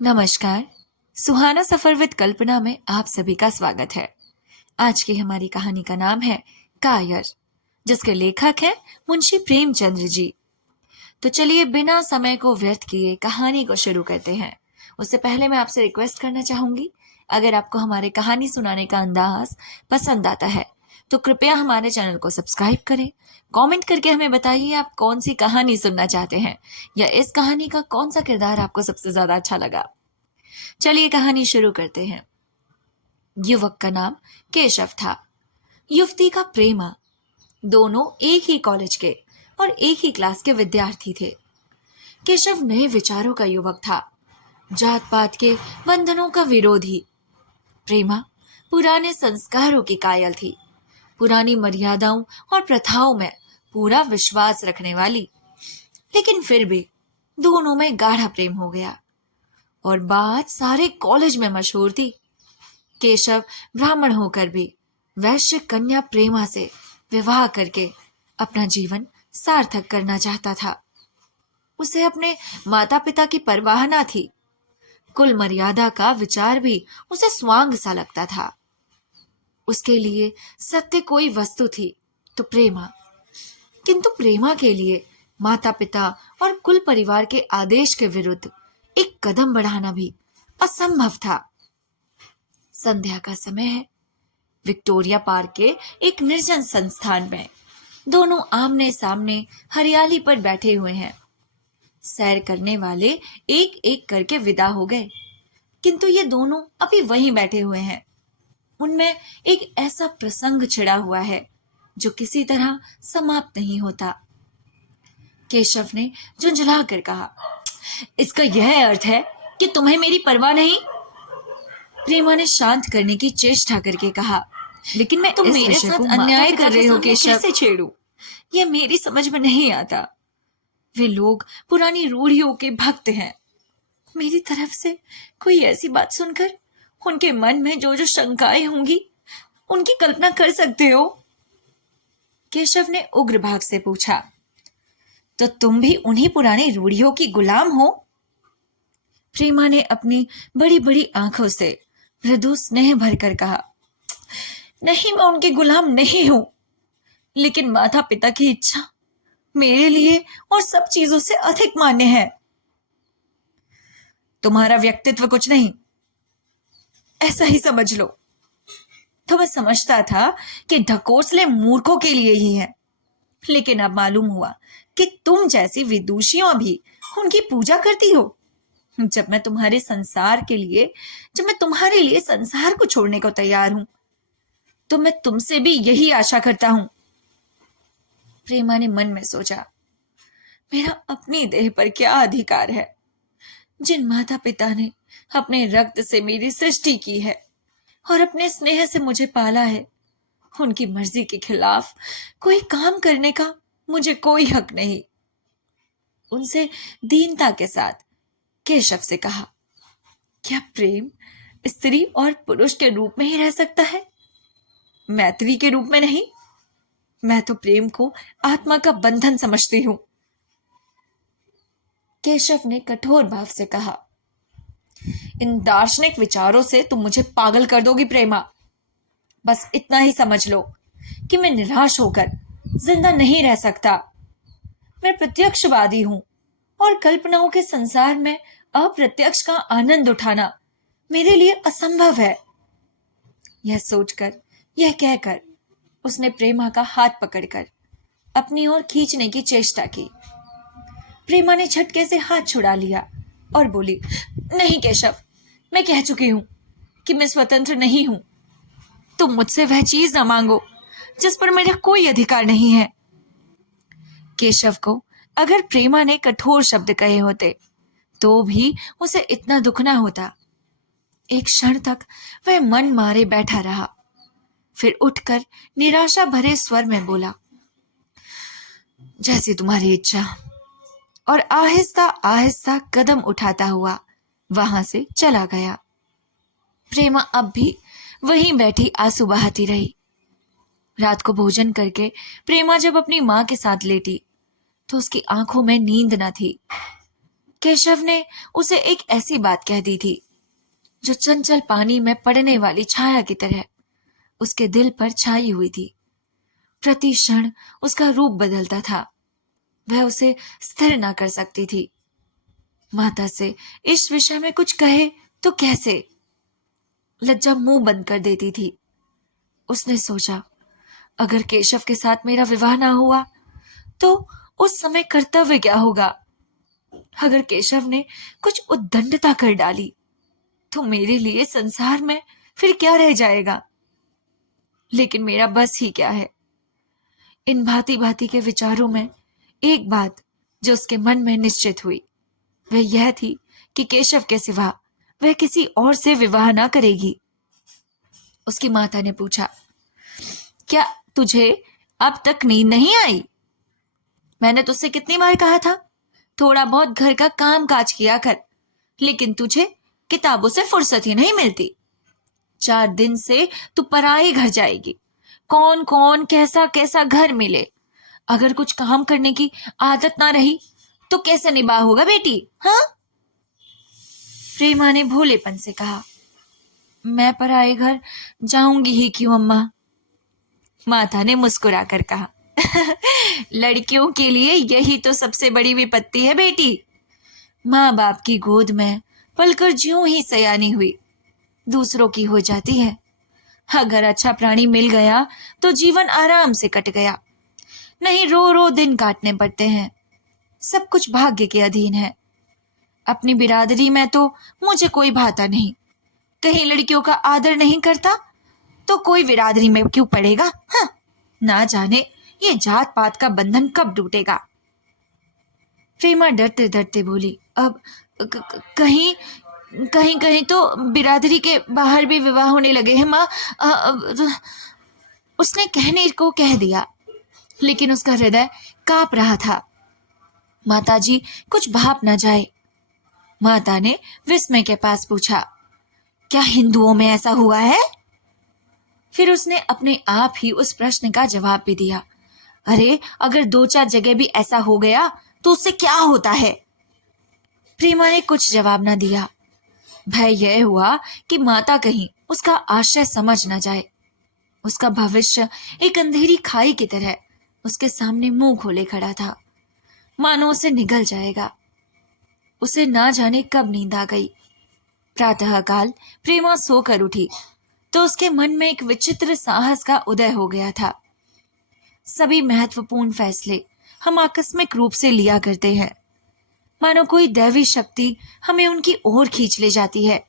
नमस्कार। सुहाना सफर विद कल्पना में आप सभी का स्वागत है। आज की हमारी कहानी का नाम है कायर, जिसके लेखक हैं मुंशी प्रेमचंद्र जी। तो चलिए बिना समय को व्यर्थ किए कहानी को शुरू करते हैं। उससे पहले मैं आपसे रिक्वेस्ट करना चाहूंगी, अगर आपको हमारे कहानी सुनाने का अंदाज पसंद आता है तो कृपया हमारे चैनल को सब्सक्राइब करें। कमेंट करके हमें बताइए आप कौन सी कहानी सुनना चाहते हैं या इस कहानी का कौन सा किरदार आपको सबसे ज्यादा अच्छा लगा। चलिए कहानी शुरू करते हैं। युवक का नाम केशव था, युवती का प्रेमा। दोनों एक ही कॉलेज के और एक ही क्लास के विद्यार्थी थे। केशव नए विचारों का युवक था, जात पात के बंधनों का विरोधी। प्रेमा पुराने संस्कारों की कायल थी, पुरानी मर्यादाओं और प्रथाओं में पूरा विश्वास रखने वाली। लेकिन फिर भी दोनों में गाढ़ा प्रेम हो गया और बात सारे कॉलेज में मशहूर थी। केशव ब्राह्मण होकर भी वैश्य कन्या प्रेमा से विवाह करके अपना जीवन सार्थक करना चाहता था। उसे अपने माता पिता की परवाह न थी। कुल मर्यादा का विचार भी उसे स्वांग सा लगता था। उसके लिए सत्य कोई वस्तु थी तो प्रेमा, किंतु प्रेमा के लिए माता पिता और कुल परिवार के आदेश के विरुद्ध एक कदम बढ़ाना भी असंभव था। संध्या का समय है। विक्टोरिया पार्क के एक निर्जन संस्थान में दोनों आमने सामने हरियाली पर बैठे हुए हैं। सैर करने वाले एक एक करके विदा हो गए, किंतु ये दोनों अभी वहीं बैठे हुए हैं। उनमें एक ऐसा प्रसंग छिड़ा हुआ है जो किसी तरह समाप्त नहीं होता। केशव ने झुंझला कर कहा, इसका यह अर्थ है कि तुम्हें मेरी परवाह नहीं? प्रेमा ने शांत करने की चेष्टा करके कहा, लेकिन मैं तुम मेरे साथ अन्याय कर रहे हो केशव। कैसे छेड़ू? यह मेरी समझ में नहीं आता। वे लोग पुरानी रूढ़ियों के भक्त हैं। मेरी तरफ से कोई ऐसी बात सुनकर उनके मन में जो जो शंकाएं होंगी उनकी कल्पना कर सकते हो। केशव ने उग्र भाव से पूछा, तो तुम भी उन्हीं पुरानी रूढ़ियों की गुलाम हो? प्रेमा ने अपनी बड़ी बड़ी आंखों से मृदु स्नेह भरकर कहा, नहीं, मैं उनकी गुलाम नहीं हूं, लेकिन माता पिता की इच्छा मेरे लिए और सब चीजों से अधिक मान्य है। तुम्हारा व्यक्तित्व कुछ नहीं, ऐसा ही समझ लो। तो मैं समझता था कि ढकोसले मूर्खों के लिए ही है, लेकिन अब मालूम हुआ कि तुम जैसी विदुषियों भी उनकी पूजा करती हो। जब मैं तुम्हारे लिए संसार को छोड़ने को तैयार हूं, तो मैं तुमसे भी यही आशा करता हूं। प्रेमा ने मन में सोचा, मेरा अपनी देह पर क्या अधिकार है? जिन माता पिता ने अपने रक्त से मेरी सृष्टि की है और अपने स्नेह से मुझे पाला है, उनकी मर्जी के खिलाफ कोई काम करने का मुझे कोई हक नहीं। उनसे दीनता के साथ केशव से कहा, क्या प्रेम स्त्री और पुरुष के रूप में ही रह सकता है, मैत्री के रूप में नहीं? मैं तो प्रेम को आत्मा का बंधन समझती हूं। केशव ने कठोर भाव से कहा, इन दार्शनिक विचारों से तुम मुझे पागल कर दोगी प्रेमा। बस इतना ही समझ लो कि मैं निराश होकर जिंदा नहीं रह सकता। मैं प्रत्यक्षवादी हूं और कल्पनाओं के संसार में अप्रत्यक्ष का आनंद उठाना मेरे लिए असंभव है। यह सोचकर, यह कहकर उसने प्रेमा का हाथ पकड़कर अपनी ओर खींचने की चेष्टा की। प्रेमा ने झटके से हाथ छुड़ा लिया और बोली, नहीं केशव, मैं कह चुकी हूं कि मैं स्वतंत्र नहीं हूं। तुम मुझसे वह चीज न मांगो जिस पर मेरा कोई अधिकार नहीं है। केशव को अगर प्रेमा ने कठोर शब्द कहे होते तो भी उसे इतना दुख ना होता। एक क्षण तक वह मन मारे बैठा रहा, फिर उठकर निराशा भरे स्वर में बोला, जैसी तुम्हारी इच्छा, और आहिस्ता आहिस्ता कदम उठाता हुआ वहां से चला गया। प्रेमा अब भी वहीं बैठी आंसू बहाती रही। रात को भोजन करके प्रेमा जब अपनी मां के साथ लेटी तो उसकी आंखों में नींद न थी। केशव ने उसे एक ऐसी बात कह दी थी जो चंचल पानी में पड़ने वाली छाया की तरह उसके दिल पर छाई हुई थी। प्रति क्षण उसका रूप बदलता था। वह उसे स्थिर ना कर सकती थी। माता से इस विषय में कुछ कहे तो कैसे? लज्जा मुंह बंद कर देती थी। उसने सोचा, अगर केशव के साथ मेरा विवाह ना हुआ तो उस समय कर्तव्य क्या होगा? अगर केशव ने कुछ उद्दंडता कर डाली तो मेरे लिए संसार में फिर क्या रह जाएगा? लेकिन मेरा बस ही क्या है? इन भांति भांति के विचारों में एक बात जो उसके मन में निश्चित हुई वह यह थी कि केशव के सिवा वह किसी और से विवाह ना करेगी। उसकी माता ने पूछा, क्या तुझे अब तक नींद नहीं आई? मैंने तुझसे कितनी बार कहा था थोड़ा बहुत घर का काम काज किया कर, लेकिन तुझे किताबों से फुर्सत ही नहीं मिलती। 4 दिन से तू पराए घर जाएगी। कौन कौन कैसा कैसा घर मिले, अगर कुछ काम करने की आदत ना रही तो कैसे निभा होगा बेटी? हाँ? प्रेमा ने भोलेपन से कहा, मैं पराए घर जाऊंगी ही क्यों अम्मा? माता ने मुस्कुराकर कहा, लड़कियों के लिए यही तो सबसे बड़ी विपत्ति है बेटी। माँ बाप की गोद में पलकर ज्यों ही सयानी हुई दूसरों की हो जाती है। अगर अच्छा प्राणी मिल गया तो जीवन आराम से कट गया, नहीं रो रो दिन काटने पड़ते हैं। सब कुछ भाग्य के अधीन है। अपनी बिरादरी में तो मुझे कोई भाता नहीं। कहीं लड़कियों का आदर नहीं करता तो कोई बिरादरी में क्यों पड़ेगा? हाँ, ना जाने ये जात पात का बंधन कब टूटेगा। प्रेमा डरते डरते बोली, अब कहीं कहीं कहीं तो बिरादरी के बाहर भी विवाह होने लगे हैं माँ। उसने कहने को कह दिया, लेकिन उसका हृदय कांप रहा था। माताजी कुछ भाप न जाए। माता ने विस्मय के पास पूछा, क्या हिंदुओं में ऐसा हुआ है? फिर उसने अपने आप ही उस प्रश्न का जवाब भी दिया, अरे अगर 2-4 जगह भी ऐसा हो गया तो उससे क्या होता है? प्रेमा ने कुछ जवाब न दिया। भय यह हुआ कि माता कहीं उसका आशय समझ न जाए। उसका भविष्य एक अंधेरी खाई की तरह उसके सामने मुंह खोले खड़ा था, मानो उसे निगल जाएगा। उसे ना जाने कब नींद आ गई। प्रातःकाल प्रेमा सोकर उठी तो उसके मन में एक विचित्र साहस का उदय हो गया था। सभी महत्वपूर्ण फैसले हम आकस्मिक रूप से लिया करते हैं, मानो कोई दैवी शक्ति हमें उनकी ओर खींच ले जाती है।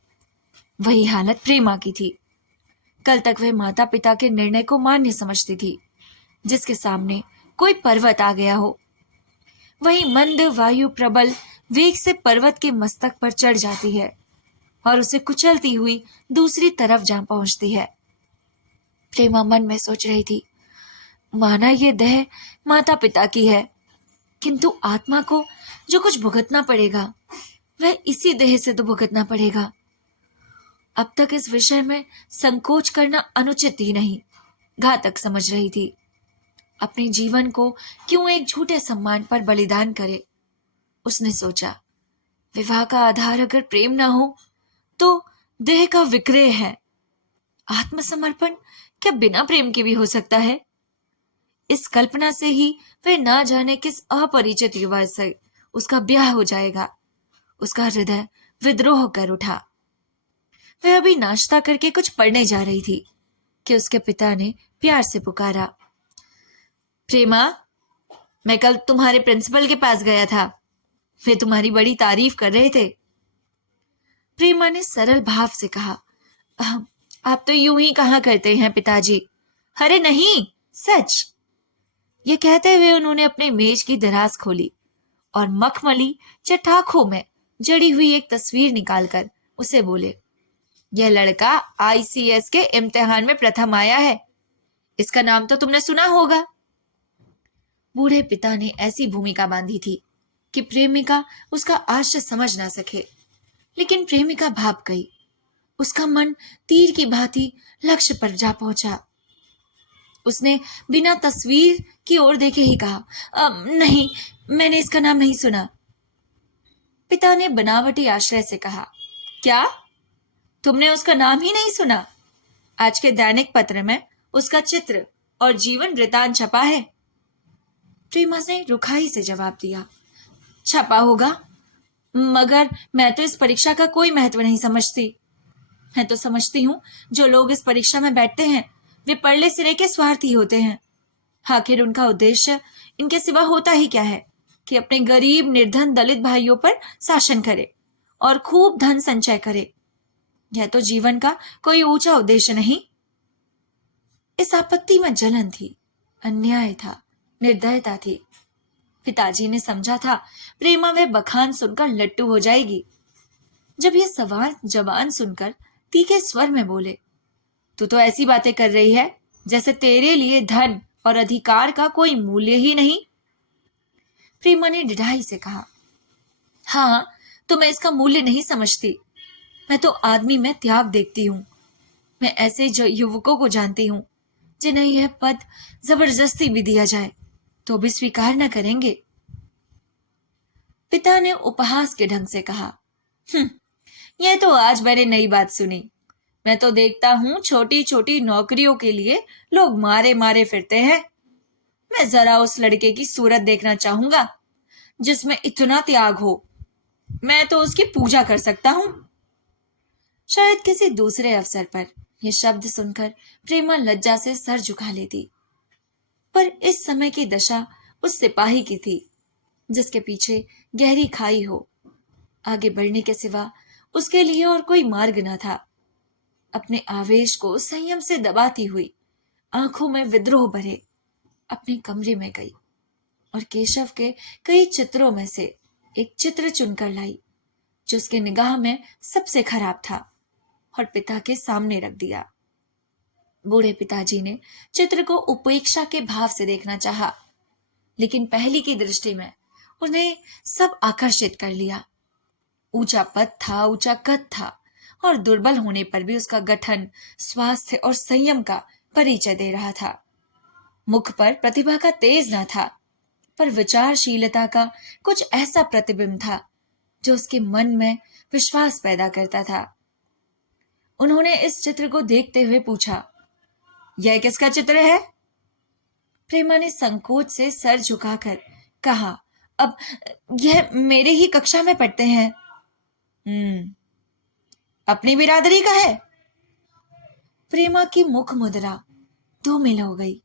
वही हालत प्रेमा की थी। कल तक वह माता पिता के निर्णय को मान्य समझती थी, जिसके सामने कोई पर्वत आ गया हो। वही मंद वायु प्रबल वेग से पर्वत के मस्तक पर चढ़ जाती है और उसे कुचलती हुई दूसरी तरफ जा पहुंचती है। प्रेमा मन में सोच रही थी, माना ये देह माता पिता की है, किंतु आत्मा को जो कुछ भुगतना पड़ेगा वह इसी देह से तो भुगतना पड़ेगा। अब तक इस विषय में संकोच करना अनुचित ही नहीं, घातक समझ रही थी। अपने जीवन को क्यों एक झूठे सम्मान पर बलिदान करे? उसने सोचा, विवाह का आधार अगर प्रेम ना हो तो देह का विक्रय है। आत्मसमर्पण क्या बिना प्रेम के भी हो सकता है? इस कल्पना से ही वह ना जाने किस अपरिचित युवा से उसका ब्याह हो जाएगा। उसका हृदय विद्रोह कर उठा। वह अभी नाश्ता करके कुछ पढ़ने जा रही थी कि उसके पिता ने प्यार से पुकारा, प्रेमा, मैं कल तुम्हारे प्रिंसिपल के पास गया था, वे तुम्हारी बड़ी तारीफ कर रहे थे। प्रेमा ने सरल भाव से कहा, आप तो यूं ही कहा करते हैं पिताजी। अरे नहीं, सच। ये कहते हुए उन्होंने अपने मेज की दराज खोली और मखमली चटाखों में जड़ी हुई एक तस्वीर निकालकर उसे बोले, यह लड़का ICS के इम्तिहान में प्रथम आया है। इसका नाम तो तुमने सुना होगा। बूढ़े पिता ने ऐसी भूमिका बांधी थी कि प्रेमिका उसका आश्चर्य समझ ना सके, लेकिन प्रेमिका भाप गई। उसका मन तीर की भांति लक्ष्य पर जा पहुंचा। उसने बिना तस्वीर की ओर देखे ही कहा, नहीं, मैंने इसका नाम नहीं सुना। पिता ने बनावटी आश्रय से कहा, क्या तुमने उसका नाम ही नहीं सुना? आज के दैनिक पत्र में उसका चित्र और जीवन वृतांत छपा है। प्रेमा ने रुखाई से जवाब दिया, छपा होगा, मगर मैं तो इस परीक्षा का कोई महत्व नहीं समझती। मैं तो समझती हूँ जो लोग इस परीक्षा में बैठते हैं वे परले सिरे के स्वार्थी होते हैं। आखिर उनका उद्देश्य इनके सिवा होता ही क्या है कि अपने गरीब निर्धन दलित भाइयों पर शासन करे और खूब धन संचय करे। यह तो जीवन का कोई ऊंचा उद्देश्य नहीं। इस आपत्ति में जलन थी, अन्याय था, निर्दयता थी। पिताजी ने समझा था प्रेमा वह बखान सुनकर लट्टू हो जाएगी। जब यह सवाल जवान सुनकर तीखे स्वर में बोले, तू तो ऐसी बातें कर रही है जैसे तेरे लिए धन और अधिकार का कोई मूल्य ही नहीं। प्रेमा ने ढिठाई से कहा, हाँ तो मैं इसका मूल्य नहीं समझती। मैं तो आदमी में त्याग देखती हूँ। मैं ऐसे युवकों को जानती हूँ जिन्हें यह पद जबरदस्ती भी दिया जाए तो भी स्वीकार न करेंगे। पिता ने उपहास के ढंग से कहा, यह तो आज मैंने नई बात सुनी। मैं तो देखता हूँ छोटी छोटी नौकरियों के लिए लोग मारे मारे फिरते हैं। मैं जरा उस लड़के की सूरत देखना चाहूंगा जिसमें इतना त्याग हो। मैं तो उसकी पूजा कर सकता हूँ। शायद किसी दूसरे अवसर पर यह शब्द सुनकर प्रेमा लज्जा से सर झुका लेती, पर इस समय की दशा उस सिपाही की थी जिसके पीछे गहरी खाई हो। आगे बढ़ने के सिवा उसके लिए और कोई मार्ग न था। अपने आवेश को संयम से दबाती हुई, आंखों में विद्रोह भरे, अपने कमरे में गई और केशव के कई चित्रों में से एक चित्र चुनकर लाई जो उसके निगाह में सबसे खराब था और पिता के सामने रख दिया। बूढ़े पिताजी ने चित्र को उपेक्षा के भाव से देखना चाहा, लेकिन पहली की दृष्टि में उन्हें सब आकर्षित कर लिया। ऊंचा पद था, ऊंचा कद था और दुर्बल होने पर भी उसका गठन, स्वास्थ्य और संयम का परिचय दे रहा था। मुख पर प्रतिभा का तेज न था, पर विचारशीलता का कुछ ऐसा प्रतिबिंब था जो उसके मन में विश्वास पैदा करता था। उन्होंने इस चित्र को देखते हुए पूछा, यह किसका चित्र है? प्रेमा ने संकोच से सर झुकाकर कहा, अब यह मेरे ही कक्षा में पढ़ते हैं। अपनी बिरादरी का है? प्रेमा की मुख मुद्रा धूमिल हो गई।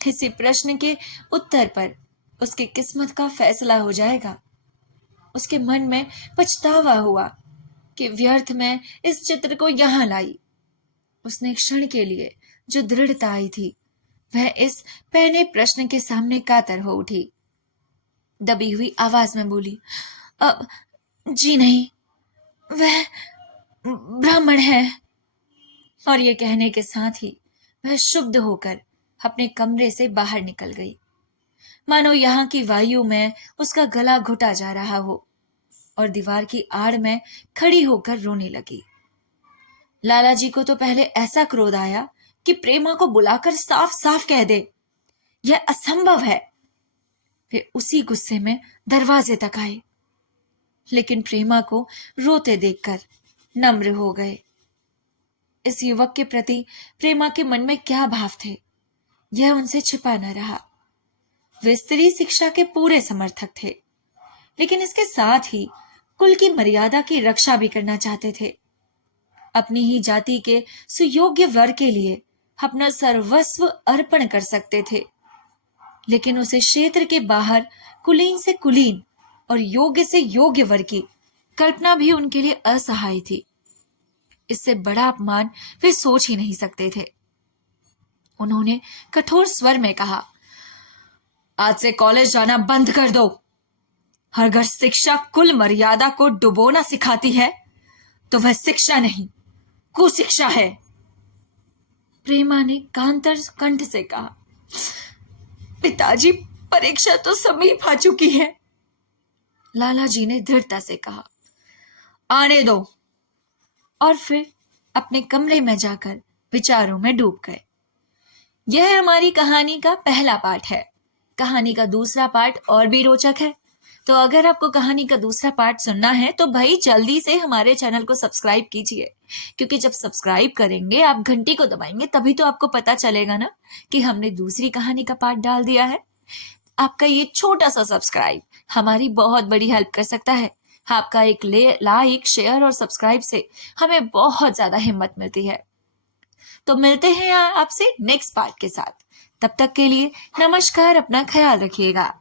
किसी प्रश्न के उत्तर पर उसकी किस्मत का फैसला हो जाएगा। उसके मन में पछतावा हुआ कि व्यर्थ में इस चित्र को यहां लाई। उसने क्षण के लिए जो दृढ़ता आई थी वह इस पहले प्रश्न के सामने कातर हो उठी। दबी हुई आवाज में बोली, जी नहीं, वह ब्राह्मण है। और ये कहने के साथ ही वह शुद्ध होकर अपने कमरे से बाहर निकल गई, मानो यहाँ की वायु में उसका गला घुटा जा रहा हो, और दीवार की आड़ में खड़ी होकर रोने लगी। लाला जी को तो पहले ऐसा क्रोध आया कि प्रेमा को बुलाकर साफ साफ कह दे, यह असंभव है। वे उसी गुस्से में दरवाजे तक आए, लेकिन प्रेमा को रोते देखकर नम्र हो गए। इस युवक के प्रति प्रेमा के मन में क्या भाव थे यह उनसे छिपा न रहा। वे स्त्री शिक्षा के पूरे समर्थक थे, लेकिन इसके साथ ही कुल की मर्यादा की रक्षा भी करना चाहते थे। अपनी ही जाति के सुयोग्य वर के लिए अपना सर्वस्व अर्पण कर सकते थे, लेकिन उसे क्षेत्र के बाहर कुलीन से कुलीन और योग्य से योग्य वर की कल्पना भी उनके लिए असहाय थी। इससे बड़ा अपमान वे सोच ही नहीं सकते थे। उन्होंने कठोर स्वर में कहा, आज से कॉलेज जाना बंद कर दो। अगर शिक्षा कुल मर्यादा को डुबोना सिखाती है तो वह शिक्षा नहीं, कुशिक्षा है। प्रेमा ने कांतर कंठ से कहा, पिताजी, परीक्षा तो समीप आ चुकी है। लाला जी ने दृढ़ता से कहा, आने दो। और फिर अपने कमरे में जाकर विचारों में डूब गए। यह हमारी कहानी का पहला पार्ट है। कहानी का दूसरा पार्ट और भी रोचक है। तो अगर आपको कहानी का दूसरा पार्ट सुनना है तो भाई जल्दी से हमारे चैनल को सब्सक्राइब कीजिए, क्योंकि जब सब्सक्राइब करेंगे, आप घंटी को दबाएंगे, तभी तो आपको पता चलेगा ना कि हमने दूसरी कहानी का पार्ट डाल दिया है। आपका ये छोटा सा सब्सक्राइब हमारी बहुत बड़ी हेल्प कर सकता है। आपका एक लाइक, शेयर और सब्सक्राइब से हमें बहुत ज्यादा हिम्मत मिलती है। तो मिलते हैं आपसे नेक्स्ट पार्ट के साथ। तब तक के लिए नमस्कार, अपना ख्याल रखिएगा।